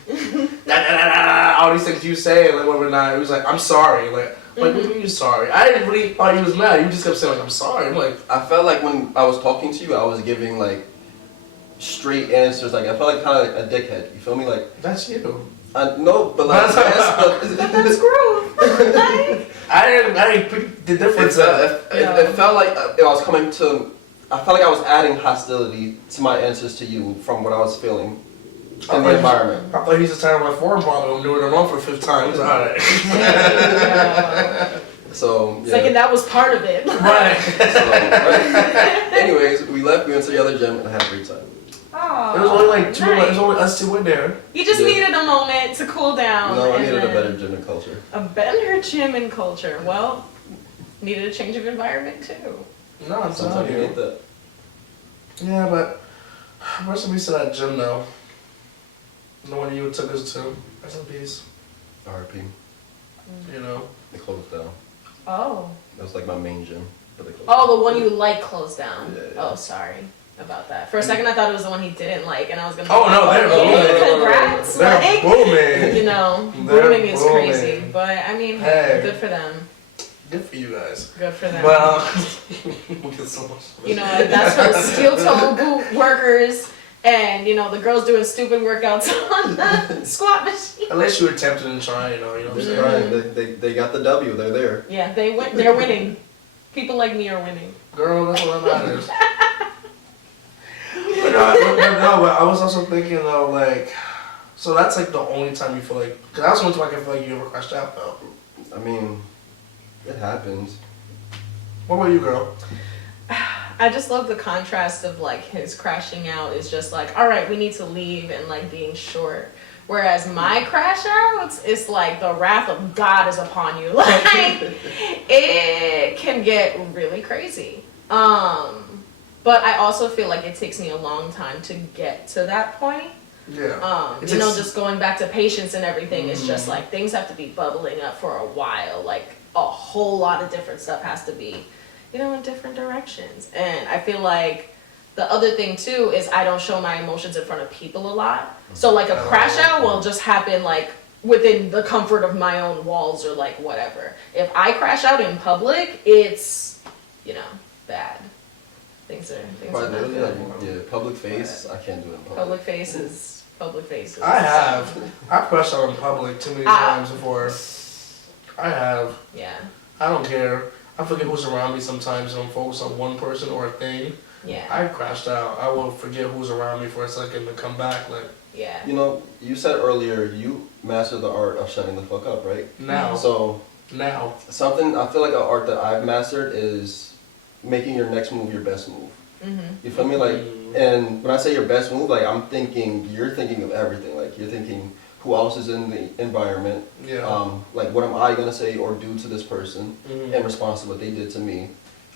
all these things you say, like, whatever. Not. He was like, I'm sorry. Like, what do you mean you're sorry? I didn't really thought he was mad. He just kept saying, like, I'm sorry. I'm like, I felt like when I was talking to you, I was giving like straight answers. Like I felt like kind of like a dickhead. You feel me? Like that's you. no, but like That's groove. Like, I didn't pick the difference. it felt like I was coming to. I felt like I was adding hostility to my answers to you from what I was feeling in the environment. I thought he's just tired of my foreign problem. I'm doing it wrong for the 5th time. He's like, all right. So it's like, and that was part of it. Right. Right. Anyways, we left. We went to the other gym and had a great time. Oh, It was only like two. nice. It was only us two in there. You just Yeah. needed a moment to cool down. No, I and needed a then- better gym and culture. A better gym and culture. Well, needed a change of environment too. No, I'm Sometimes telling you you. need that. Yeah, but rest in peace to that gym though. The one you took us to. Rest in peace. R.I.P. You know. They closed down. Oh. That was like my main gym, but they closed. Oh, the one you like closed down. Yeah. Oh, sorry about that. For a second, I thought it was the one he didn't like, and I was gonna. Oh, no, they're yeah, booming. congrats. They're Like, booming. you know, They're booming is booming. crazy, but I mean, Hey. good for them. Good for you guys. Good for them. Well, we get so much. You know, that's for the steel toe boot workers, and you know the girls doing stupid workouts on the squat machine. At least you attempted and tried, you know what I'm They're saying? trying. They got the W. They're there. Yeah, they win. They're winning. People like me are winning. Girl, that's what matters. But I was also thinking though, like, so that's like the only time you feel like, because that's the only time I can feel like you ever crashed out though. I mean, it happens. What about you, girl? I just love the contrast of like his crashing out is just like, all right, we need to leave, and like being short. Whereas my crash outs, it's like the wrath of God is upon you. Like it can get really crazy. But I also feel like it takes me a long time to get to that point. Yeah. You know, just going back to patience and everything, it's just like things have to be bubbling up for a while. Like a whole lot of different stuff has to be, you know, in different directions. And I feel like the other thing too is I don't show my emotions in front of people a lot. So like a crash out will just happen like within the comfort of my own walls or like whatever. If I crash out in public, it's, you know, bad. Things are not Really, good. yeah, public face. I can't do it in public. Public faces. Public faces. I have. I've crashed out in public too many times before. I have. Yeah. I don't care. I forget who's around me sometimes and I'm focused on one person or a thing. Yeah. I crashed out. I will forget who's around me for a second and come back like Yeah. You know, you said earlier you mastered the art of shutting the fuck up, right? now. So Now. something I feel like an art that I've mastered is making your next move your best move. You feel me? Like, and when I say your best move, like you're thinking of everything. Like you're thinking who else is in the environment. Yeah. Like what am I gonna say or do to this person in response to what they did to me,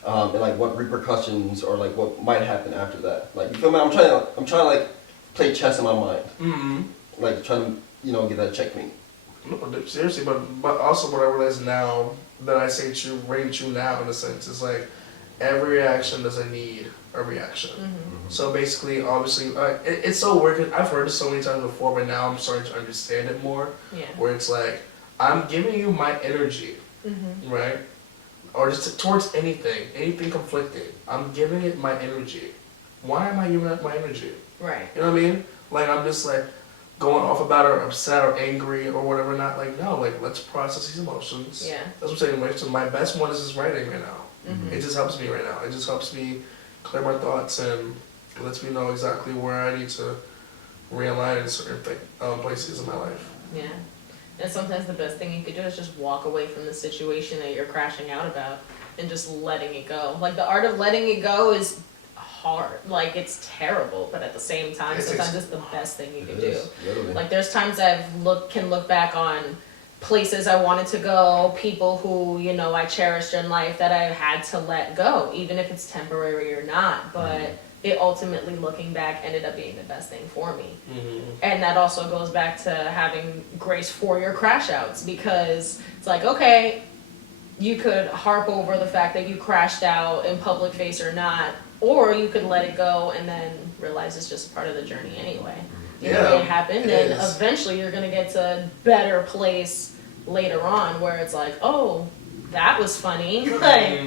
and like what repercussions or like what might happen after that. Like you feel me? I'm trying to like play chess in my mind. Like trying to get that checkmate. No, seriously, but also what I realize now that I say ring true now in a sense is like every reaction doesn't need a reaction. So basically, obviously, it's so weird. 'Cause I've heard it so many times before, but now I'm starting to understand it more. Yeah. Where it's like I'm giving you my energy, right? Or just towards anything conflicting. I'm giving it my energy. why am I giving up my energy? Right. You know what I mean? Like, I'm just like going off about it or upset or angry or whatever. Not like, no, like, let's process these emotions. Yeah. That's what I'm saying. Like, so my best one is just writing right now. Mm-hmm. It just helps me right now. It just helps me clear my thoughts and lets me know exactly where I need to realign in certain places in my life. Yeah. And sometimes the best thing you could do is just walk away from the situation that you're crashing out about and just letting it go. Like, the art of letting it go is hard. Like, it's terrible, but at the same time, sometimes it's the best thing you can do. Literally. Like, there's times can look back on places I wanted to go, people who, you know, I cherished in life that I had to let go, even if it's temporary or not. But it ultimately, looking back, ended up being the best thing for me. Mm-hmm. And that also goes back to having grace for your crash outs, because it's like, okay, you could harp over the fact that you crashed out in public face or not, or you could let it go and then realize it's just part of the journey anyway. You know, it happened, and eventually you're gonna get to a better place later on where it's like, oh, that was funny. Like,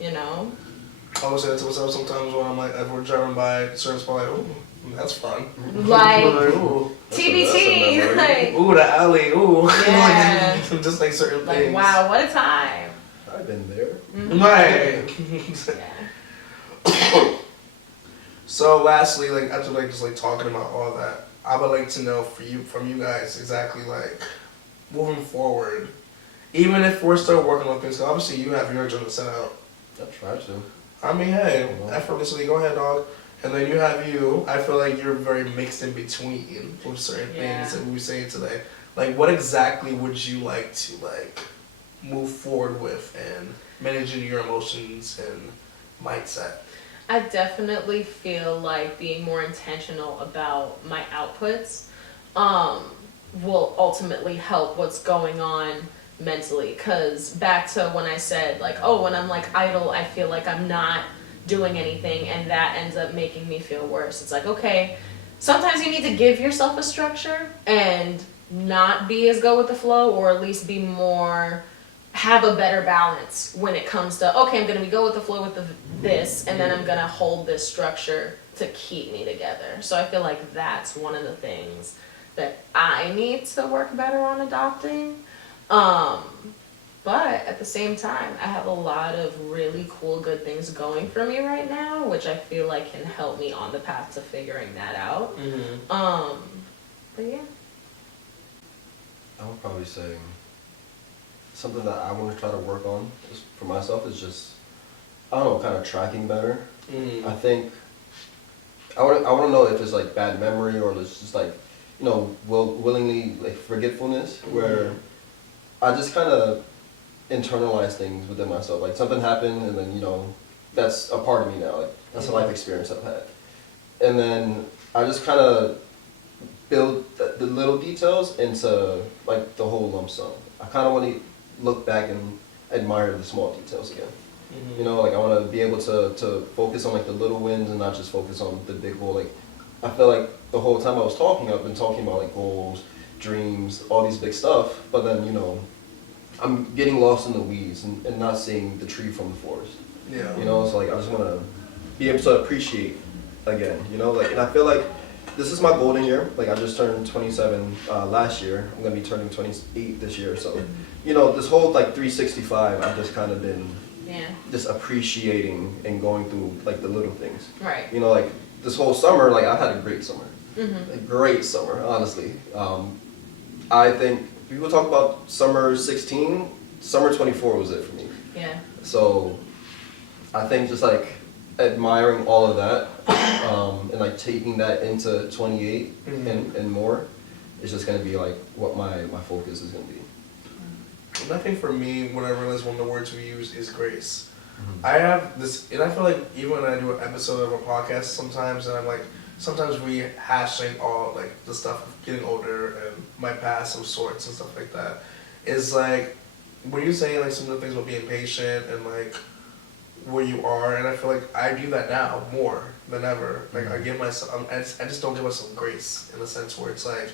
you know. I always say that to myself sometimes when I'm like, if we're driving by a certain spot, like, ooh, that's fun. Like, ooh, TBT, like, ooh, the alley, ooh. Yeah. Like, just like certain like, things. wow, what a time. I've been there. Right. Yeah. So lastly, like after like just like talking about all that, I would like to know from you guys exactly like moving forward, even if we're still working on things. 'Cause obviously, you have your agenda set out. I try to. I mean, hey, effortlessly, go ahead, dog. And then you have you. I feel like you're very mixed in between with certain things that we were saying today. Like, what exactly would you like to like move forward with and managing your emotions and mindset? I definitely feel like being more intentional about my outputs will ultimately help what's going on mentally. Because back to when I said, like, oh, when I'm like idle, I feel like I'm not doing anything, and that ends up making me feel worse. It's like, okay, sometimes you need to give yourself a structure and not be as go with the flow, or at least be more, have a better balance when it comes to, okay, I'm going to go with the flow with this, and then I'm going to hold this structure to keep me together. So I feel like that's one of the things that I need to work better on adopting. But at the same time, I have a lot of really cool, good things going for me right now, which I feel like can help me on the path to figuring that out. But yeah. I would probably say something that I want to try to work on for myself is just, I don't know, kind of tracking better. I think I want to know if it's like bad memory or it's just like, you know, willingly like forgetfulness, where I just kind of internalize things within myself. Like, something happened, and then, you know, that's a part of me now. Like, that's a life experience I've had. And then I just kind of build the little details into like the whole lump sum. I kind of want to look back and admire the small details again. You know, like, I want to be able to focus on like the little wins and not just focus on the big goal. Like, I feel like the whole time I was talking, I've been talking about like goals, dreams, all these big stuff, but then, you know, I'm getting lost in the weeds and not seeing the tree from the forest. Yeah. You know, so like, I just want to be able to appreciate again, you know, like, and I feel like this is my golden year. Like, I just turned 27 last year. I'm going to be turning 28 this year. So, you know, this whole like 365, I've just kind of been just appreciating and going through like the little things. Right. You know, like this whole summer, like, I've had a great summer. A great summer, honestly. I think people talk about summer 16, summer 24 was it for me. Yeah. So I think just like admiring all of that and like taking that into 28 and more is just going to be like what my focus is going to be. And I think for me, what I realize one of the words we use is grace. I have this, and I feel like even when I do an episode of a podcast sometimes, and I'm like, sometimes rehashing all like the stuff of getting older and my past of sorts and stuff like that, is like, when you're saying like some of the things about being patient and like where you are, and I feel like I do that now more than ever. Like, I give myself, I just don't give myself grace in the sense where it's like,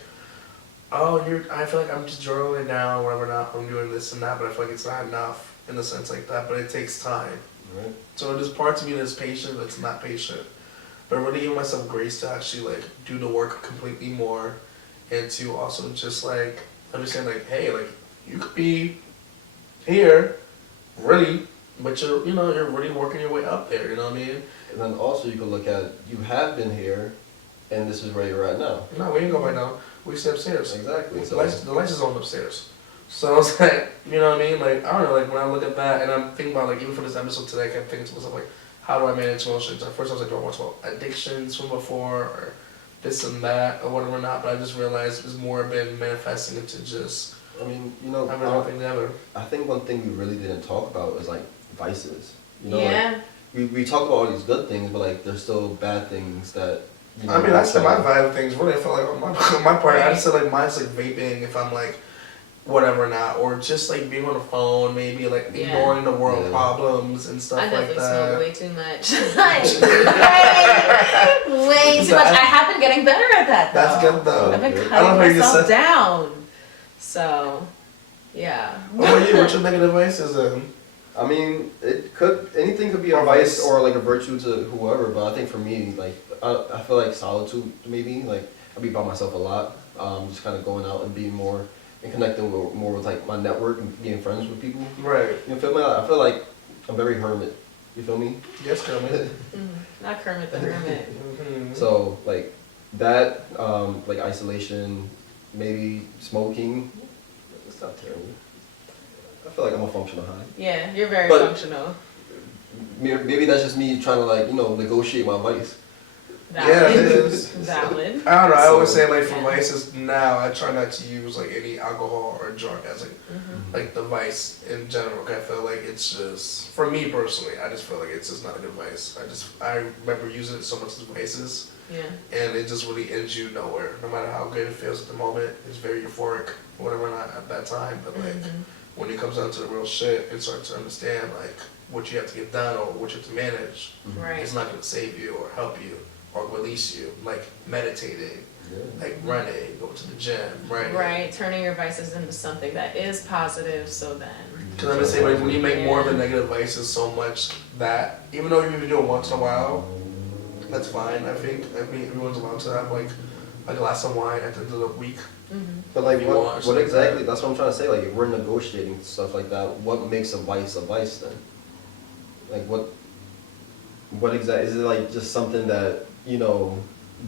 oh, I feel like I'm just journaling now, whatever, not, I'm doing this and that, but I feel like it's not enough in a sense like that, but it takes time. Right. So there's parts of me that's patient, that's not patient. but really giving myself grace to actually like do the work completely more, and to also just like understand like, hey, like you could be here, really, but you're really working your way up there. You know what I mean? And then also you could look at, you have been here, and this is where you're at now. No, we didn't go right now. We stay upstairs. Exactly. The lights is on upstairs. So it's like, you know what I mean? Like, I don't know, like when I look at that and I'm thinking about like, even for this episode today, I kept thinking to myself like, how do I manage emotions? At first I was like, do I want to talk about addictions from before or this and that or whatever not, but I just realized it's more been manifesting into just I mean, having everything together. I think one thing we really didn't talk about is like vices. Yeah. Like, we talk about all these good things, but like there's still bad things that. I mean, I said my vibe of things. Really, I feel like on my part, I just said like mine's like vaping if I'm like whatever not, or just like being on the phone, maybe like ignoring the world problems and stuff like that. I definitely smoke way too much. way too much. I have been getting better at that though. That's good though. I've been I don't cutting know how you just myself said. down. So, yeah. What about you? What's your negative vices then? I mean, anything could be a vice or like a virtue to whoever, but I think for me, like, I feel like solitude maybe, like, I be by myself a lot, just kind of going out and being more, and connecting more with like my network and being friends with people. Right. You feel me? I feel like I'm very hermit, you feel me? Yes, Kermit. Not Kermit the Hermit. So, like, that, like isolation, maybe smoking, it's not terrible. I feel like I'm a functional high. Yeah, you're very But- functional. Maybe that's just me trying to like, negotiate my vice. Valid. Yeah, it is. Valid. I don't know. I always So, say like for yeah. vices now, I try not to use like any alcohol or drug as like the vice in general. 'Cause I feel like it's just for me personally. I just feel like it's just not a good vice. I remember using it so much as vices, Yeah. and it just really ends you nowhere. No matter how good it feels at the moment, it's very euphoric, whatever not at that time. But like when it comes down to the real shit and start to understand like what you have to get done or what you have to manage, Right. it's not going to save you or help you or release you. Like meditating, like running, going to the gym, right? Right. Turning your vices into something that is positive, so then. Because I'm gonna say, like, when you make more of the negative vices so much that even though you even do it once in a while, that's fine. I think. I mean, everyone's allowed to have like a glass of wine at the end of the week. But like, If you want or what something exactly? like That's what I'm trying to say. Like, if we're negotiating stuff like that, what makes a vice then? Like, what exactly is it? Like, just something that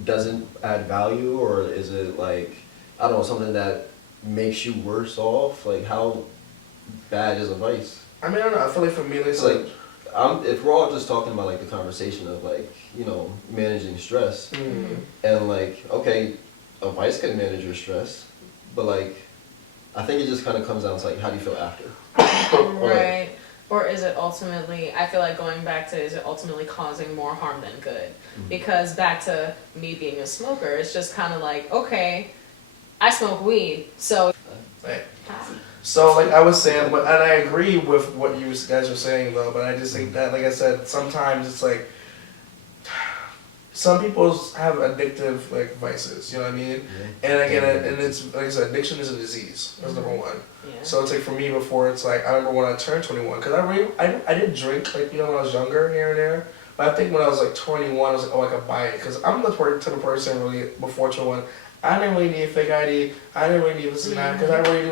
doesn't add value, or is it like, I don't know, something that makes you worse off? Like, how bad is a vice? I mean, I don't know. I feel like for me, It's like, if we're all just talking about like the conversation of like managing stress, and like, okay, a vice can manage your stress, but like, I think it just kind of comes down to like, how do you feel after? Right. Or is it ultimately, I feel like going back to, is it ultimately causing more harm than good? Because back to me being a smoker, it's just kind of like, okay, I smoke weed, so. Right. So, like I was saying, and I agree with what you guys are saying, though, but I just think that, like I said, sometimes it's like, some people have addictive, like, vices, you know what I mean? And again, and it's, like I said, addiction is a disease. That's number one. Yeah. So it's like, for me, before, it's like, I remember when I turned 21, because I did drink, like, when I was younger, here and there, but I think when I was, like, 21, I was like, oh, I could buy it, because I'm the type of person, really, before 21, I didn't really need a fake ID. I didn't really need this and that because I really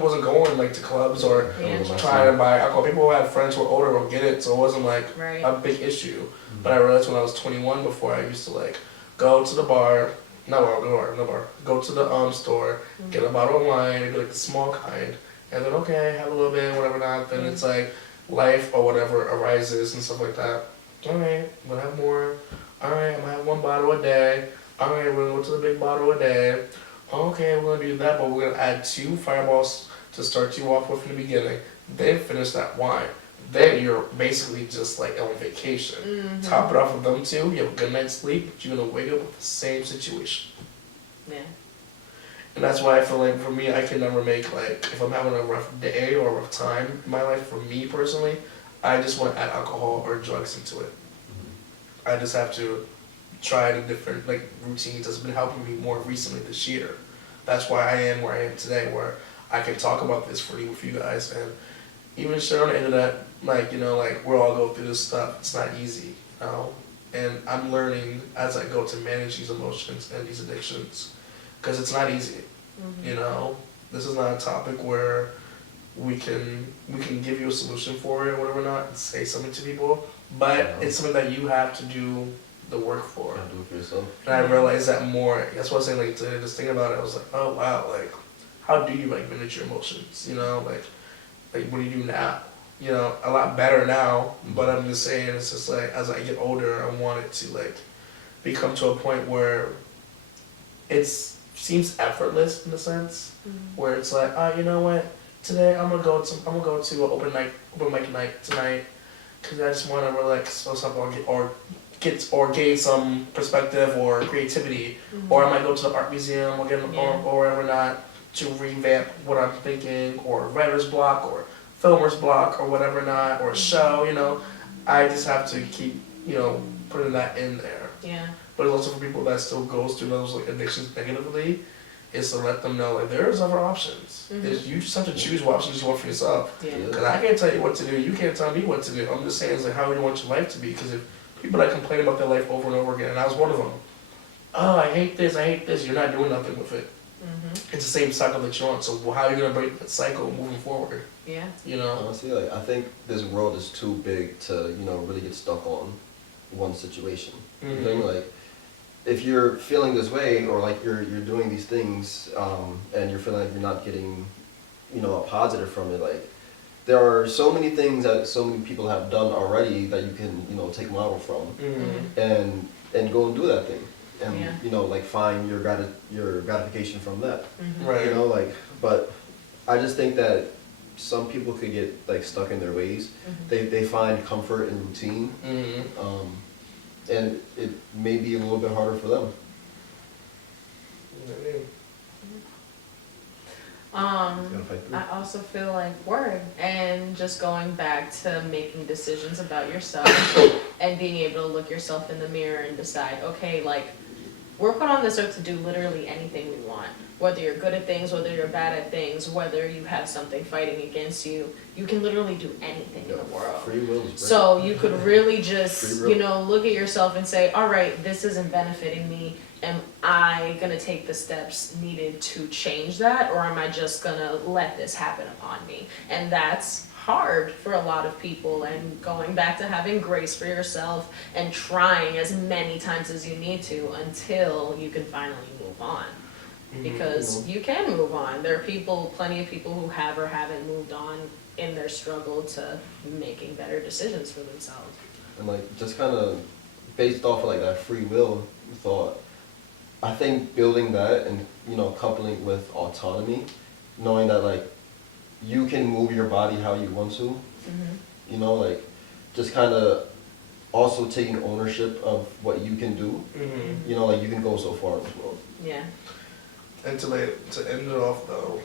wasn't going like to clubs or trying to buy alcohol. People who had friends who were older would get it, so it wasn't like a big issue. But I realized when I was 21, before I used to like go to the bar, go to the store, get a bottle of wine, get like the small kind, and then okay, have a little bit, whatever not. Then it's like life or whatever arises and stuff like that. All right, I'm gonna have more. All right, I'm gonna have one bottle a day. Alright, we're gonna go to the big bottle a day. Okay, we're gonna do that, but we're gonna add 2 fireballs to start you off with in the beginning. Then finish that wine. Then you're basically just like on vacation. Top it off with them 2, you have a good night's sleep, but you're gonna wake up with the same situation. Yeah. And that's why I feel like for me, I can never make like, if I'm having a rough day or a rough time in my life, for me personally, I just want to add alcohol or drugs into it. I just have to try the different like routines that's been helping me more recently this year. That's why I am where I am today, where I can talk about this freely with you guys and even share on the internet, like, like we're all go through this stuff. It's not easy, and I'm learning as I go to manage these emotions and these addictions, because it's not easy. You know, this is not a topic where we can give you a solution for it or whatever not, and say something to people, but it's something that you have to do the work for. You have to do it for yourself. And I realized that more. That's what I was saying. Like, to just think about it, I was like, oh wow, like, how do you like manage your emotions? You know, like what do you do now? You know, a lot better now. But I'm just saying, it's just like as I get older, I want it to like become to a point where it seems effortless in a sense, where it's like, oh, you know what? Today I'm gonna go to an open mic night tonight, because I just want to relax or something, or gain some perspective or creativity, or I might go to the art museum or or wherever not to revamp what I'm thinking, or writer's block or filmer's block or whatever not, or a show. You know, I just have to keep putting that in there. Yeah. But also for people that still goes through those like addictions negatively, is to let them know like there's other options. You just have to choose what options you want for yourself. Because I can't tell you what to do. You can't tell me what to do. I'm just saying it's like how you want your life to be. Because if people that complain about their life over and over again, and I was one of them. Oh, I hate this. You're not doing nothing with it. It's the same cycle that you're on. So how are you gonna break that cycle moving forward? Yeah. You know. Honestly, like I think this world is too big to really get stuck on one situation. You know what I mean? Like, if you're feeling this way, or like you're doing these things, and you're feeling like you're not getting, a positive from it, like there are so many things that so many people have done already that you can, take model from, and go and do that thing, and like find your gratification from that. Right. But I just think that some people could get like stuck in their ways. They find comfort in routine. And it may be a little bit harder for them. I also feel like and just going back to making decisions about yourself and being able to look yourself in the mirror and decide, okay, like we're put on this earth to do literally anything we want. Whether you're good at things, whether you're bad at things, whether you have something fighting against you, you can literally do anything in the world. Free will is great. So you could really just, look at yourself and say, all right, this isn't benefiting me. Am I going to take the steps needed to change that? Or am I just going to let this happen upon me? And that's hard for a lot of people, and going back to having grace for yourself and trying as many times as you need to until you can finally move on. Because you can move on. There are plenty of people who have or haven't moved on in their struggle to making better decisions for themselves. And like just kind of based off of like that free will thought, I think building that and coupling with autonomy, knowing that like you can move your body how you want to, like just kind of also taking ownership of what you can do. Like you can go so far in this world. Yeah. And to end it off though,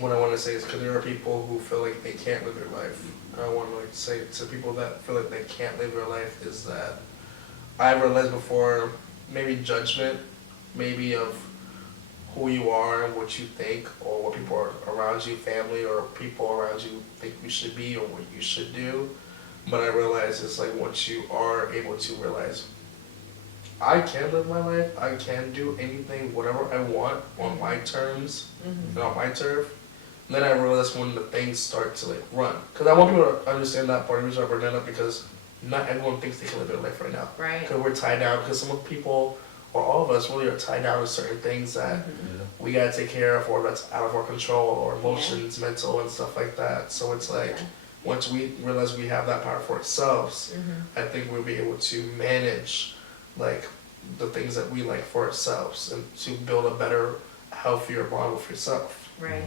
what I want to say is because there are people who feel like they can't live their life. And I want to say to people that feel like they can't live their life is that I realized before, maybe judgment, maybe of who you are and what you think, or what people are around you, family or people around you think you should be or what you should do. But I realized it's like once you are able to realize I can live my life, I can do anything, whatever I want on my terms and on my turf. And then I realized when the things start to like run. Because I want people to understand that part of the reason I bring that up, because not everyone thinks they can live their life right now. Right. Because we're tied down, because some people, or all of us really are tied down to certain things that we gotta take care of, or that's out of our control, or emotions, mental and stuff like that. So it's like, once we realize we have that power for ourselves, I think we'll be able to manage like the things that we like for ourselves and to build a better, healthier bond with yourself. Right.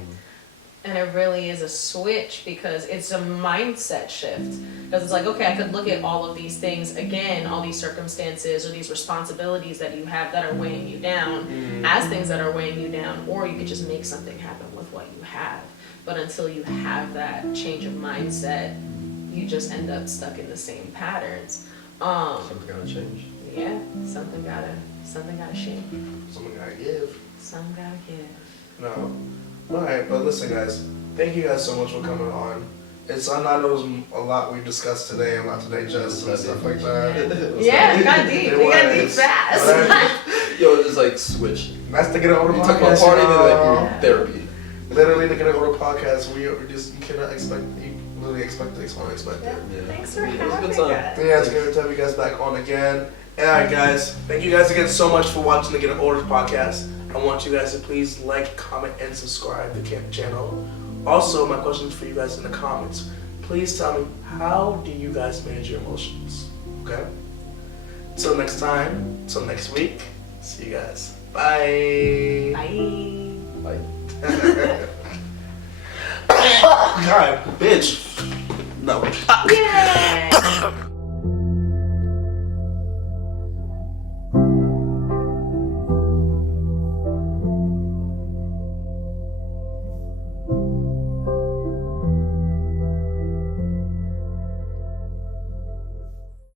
And it really is a switch, because it's a mindset shift. Because it's like, okay, I could look at all of these things, again, all these circumstances or these responsibilities that you have that are weighing you down as things that are weighing you down, or you could just make something happen with what you have. But until you have that change of mindset, you just end up stuck in the same patterns. Something gotta change. Yeah, something gotta shake. Something gotta give. Something gotta give. No. Alright, but listen guys, thank you guys so much for coming on. I know it was a lot we discussed today, a lot to digest and stuff like that. Yeah, it got deep. It We got deep was. fast. Yo, it's like switch. That's the Get It Older You talk about podcast. party, y'all. then like therapy. Literally the Get It Older podcast. We just, you cannot expect, you literally expect things, want to expect it. Yeah. Thanks for It was a having good time. us. Yeah, it's good to have you guys back on again. Alright guys, thank you guys again so much for watching the Get It Older podcast. I want you guys to please like, comment, and subscribe to the channel. Also, my question for you guys in the comments. Please tell me, how do you guys manage your emotions? Okay? Till next time, till next week, see you guys. Bye. Bye.